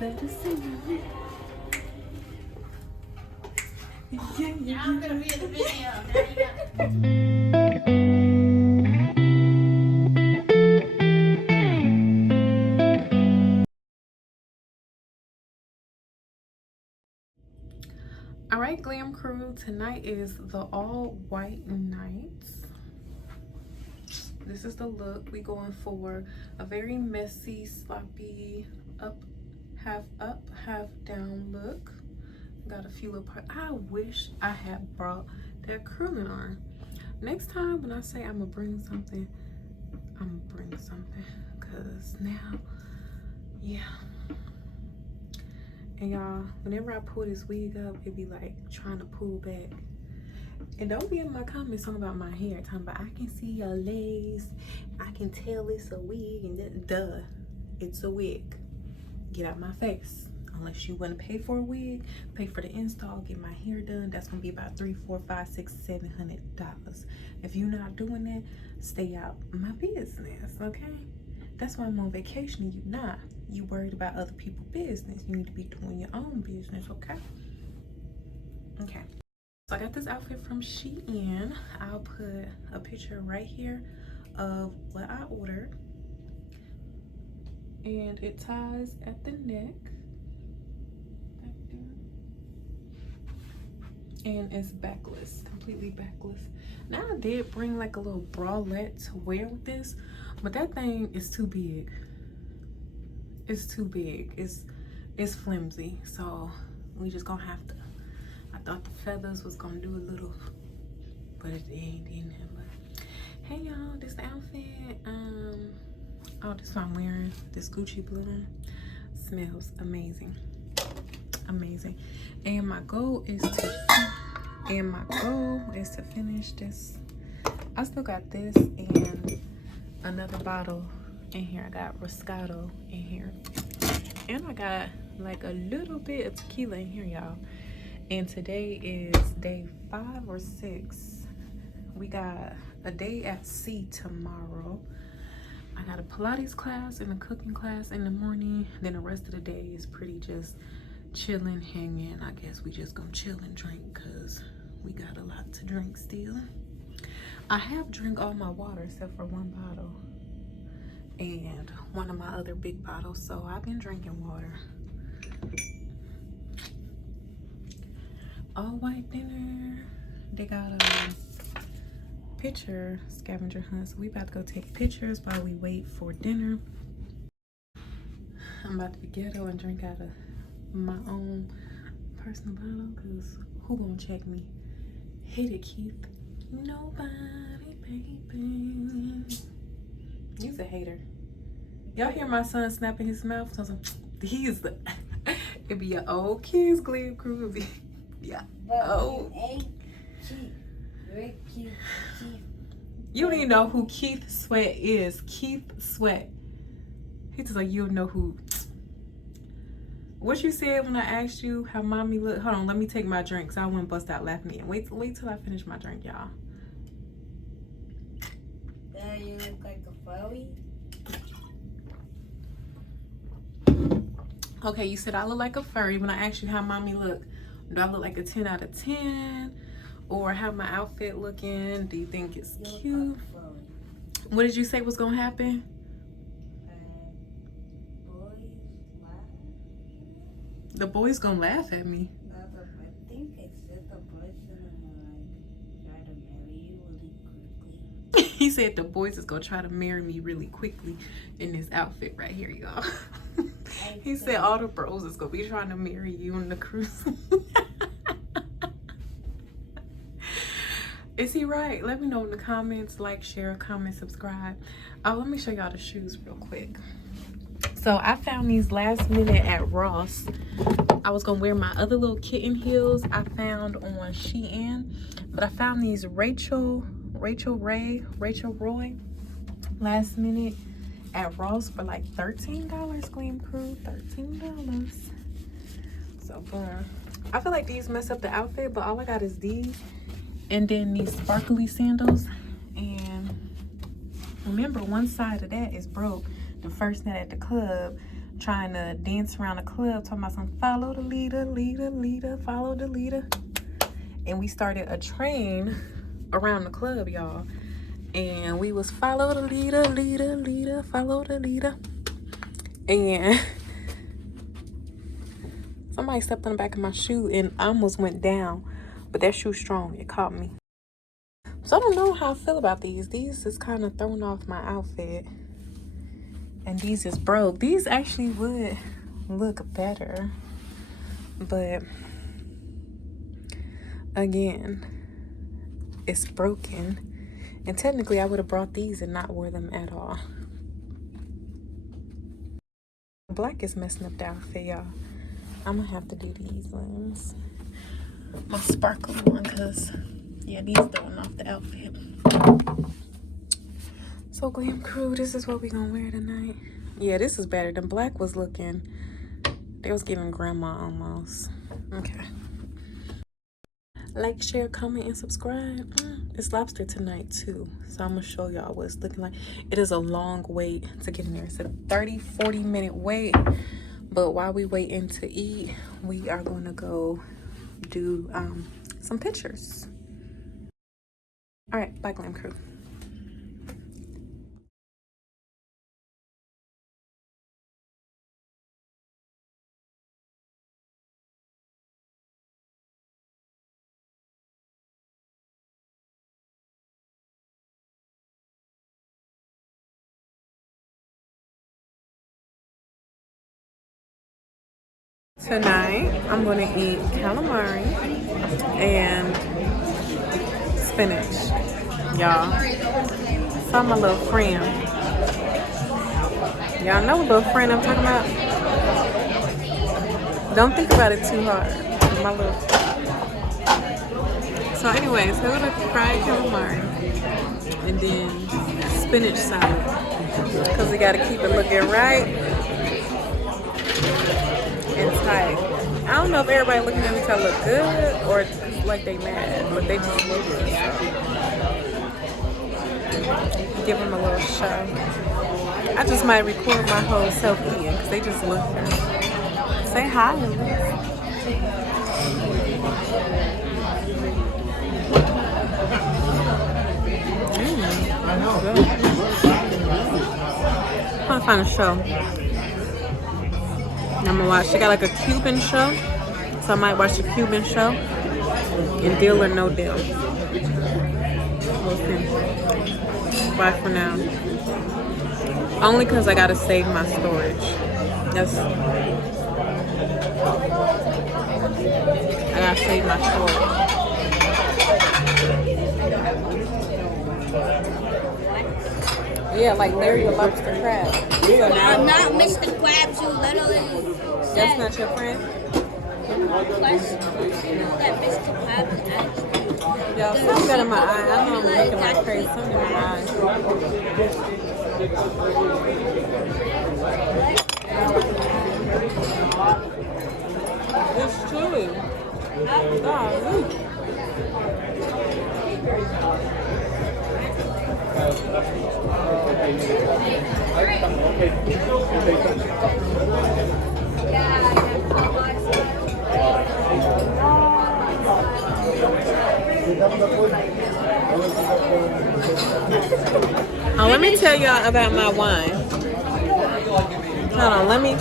Better sing it. Yeah, I'm gonna be in the video. All right, glam crew, tonight is the all white night. This is the look. We going for a very messy, sloppy, half up, half down look. Got a few little parts. I wish I had brought that curling iron. Next time when I say I'm gonna bring something, I'm gonna bring something. Cause now, yeah. And y'all, whenever I pull this wig up, it be like trying to pull back. And don't be in my comments talking about my hair, talking about I can see your legs, I can tell it's a wig, and that, duh, it's a wig. Get out my face. Unless you want to pay for a wig, pay for the install, get my hair done. That's gonna be about $300, $400, $500, $600, $700. If you're not doing that, stay out my business, okay? That's why I'm on vacation and you not. You worried about other people's business. You need to be doing your own business, okay? Okay. So I got this outfit from Shein. I'll put a picture right here of what I ordered. And it ties at the neck. And it's backless, completely backless. Now I did bring like a little bralette to wear with this, but that thing is too big. It's too big. It's flimsy, so we just gonna have to. I thought the feathers was gonna do a little, but it ain't in there. But hey y'all, this the outfit. Oh, this one I'm wearing. This Gucci blue one smells amazing. Amazing. And my goal is to finish this. I still got this and another bottle in here. I got Roscato in here, and I got like a little bit of tequila in here, y'all. And today is day 5 or 6. We got a day at sea tomorrow. I got a Pilates class and a cooking class in the morning. Then the rest of the day is pretty just chilling, hanging. I guess we just gonna chill and drink because we got a lot to drink still. I have drank all my water except for one bottle and one of my other big bottles, so I've been drinking water. All white dinner. They got a picture scavenger hunt, so we about to go take pictures while we wait for dinner. I'm about to be ghetto and drink out of my own personal bottle, because who gonna check me? Hit it, Keith. Nobody, baby. You's a hater. Y'all hear my son snapping his mouth? So he's the it be your old kids glam crew. It be yeah. Oh, you don't even know who Keith Sweat is. Keith Sweat. He's just like, you don't know who. What you said when I asked you how mommy looked? Hold on, let me take my drink so I wouldn't bust out laughing again. Wait till I finish my drink, y'all. You look like a furry. Okay, you said I look like a furry. When I asked you how mommy looked, do I look like a 10 out of 10? Or how my outfit looking? Do you think it's cute? What did you say was gonna happen? The boys gonna laugh at me. I think it's just the boys gonna like try to marry you really quickly. He said the boys is gonna try to marry me really quickly in this outfit right here, y'all. He said all the bros is gonna be trying to marry you on the cruise. Is he right? Let me know in the comments. Like, share, comment, subscribe. Oh, let me show y'all the shoes real quick. So I found these last minute at Ross. I was gonna wear my other little kitten heels I found on Shein, but I found these Rachel Roy last minute at Ross for like $13. Glam crew, $13. So boom. I feel like these mess up the outfit, but all I got is these and then these sparkly sandals. And remember, one side of that is broke. The first night at the club, trying to dance around the club, talking about some follow the leader, leader, leader, follow the leader. And we started a train around the club, y'all. And we was follow the leader, leader, leader, follow the leader. And somebody stepped on the back of my shoe and I almost went down. But that shoe's strong. It caught me. So I don't know how I feel about these. These is kind of throwing off my outfit. And these is broke. These actually would look better. But again, it's broken. And technically I would have brought these and not wore them at all. Black is messing up the outfit, y'all. I'm gonna have to do these ones. My sparkly one, because yeah, these throwing off the outfit. So glam crew, this is what we gonna wear tonight. Yeah, this is better. The black was looking, they was giving grandma almost. Okay. Like, share, comment, and subscribe. It's lobster tonight too, so I'm gonna show y'all what it's looking like. It is a long wait to get in there. It's a 30-40 minute wait, but while we waiting to eat, we are gonna go do some pictures. All right, bye glam crew. Tonight, I'm gonna eat calamari and spinach, y'all. Saw my little friend. Y'all know what little friend I'm talking about? Don't think about it too hard. My little. So anyways, so we're gonna fried calamari and then spinach salad, because we gotta keep it looking right and tight. I don't know if everybody looking at me trying to look good or like they mad, but they just look good. So give them a little show. I just might record my whole self eating because they just look good. Say hi, Louis. Good. I'm gonna find a show I'm gonna watch. They got like a Cuban show, so I might watch the Cuban show. And Deal or No Deal. We'll see. Bye for now. Only because I gotta save my storage. I gotta save my storage. Yeah, like Larry the Lobster Crab. So now, I'm not Mr. Krabs, you literally said. That's not your friend? Question. You know that Mr. Krabs actually. Yo, something got in my eye. I know I'm looking like crazy. Something in my eye. It's true. Let me tell y'all about my wine. Hold on, let me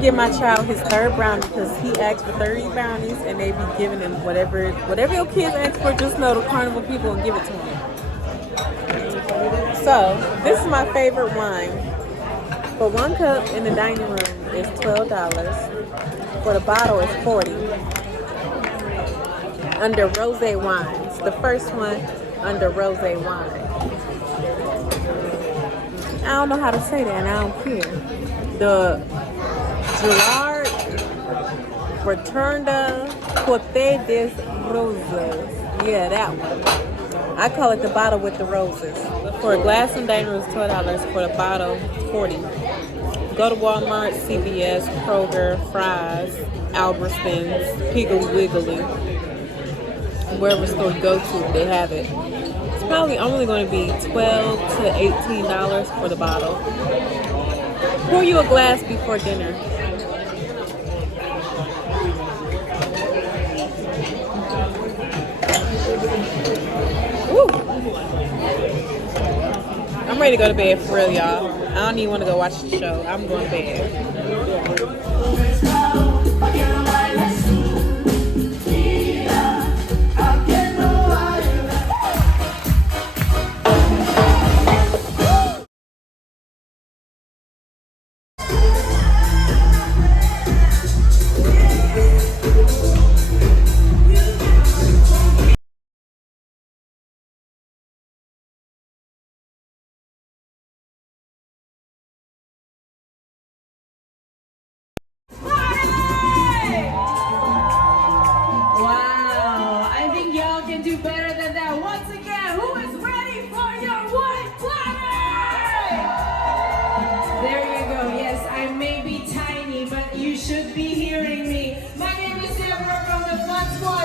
give my child his third brownie because he asked for 30 brownies and they be giving him whatever your kids ask for. Just know the Carnival people will give it to him. So this is my favorite wine. For 1 cup in the dining room is $12. For the bottle is $40. Under rosé wines, the first one under rosé wine. I don't know how to say that and I don't care. The Gerard Rotunda Côte des Roses. Yeah, that one. I call it the bottle with the roses. For a glass in dining room is $12. For the bottle, $40. Go to Walmart, CVS, Kroger, Fry's, Albertsons, Piggly Wiggly. Wherever store you go to, they have it. It's probably only going to be $12 to $18 for the bottle. Pour you a glass before dinner. Woo. I'm ready to go to bed for real, y'all. I don't even want to go watch the show. I'm going to bed. Wow, I think y'all can do better than that. Once again, who is ready for your white planet? There you go. Yes, I may be tiny, but you should be hearing me. My name is Deborah from the Fun Squad.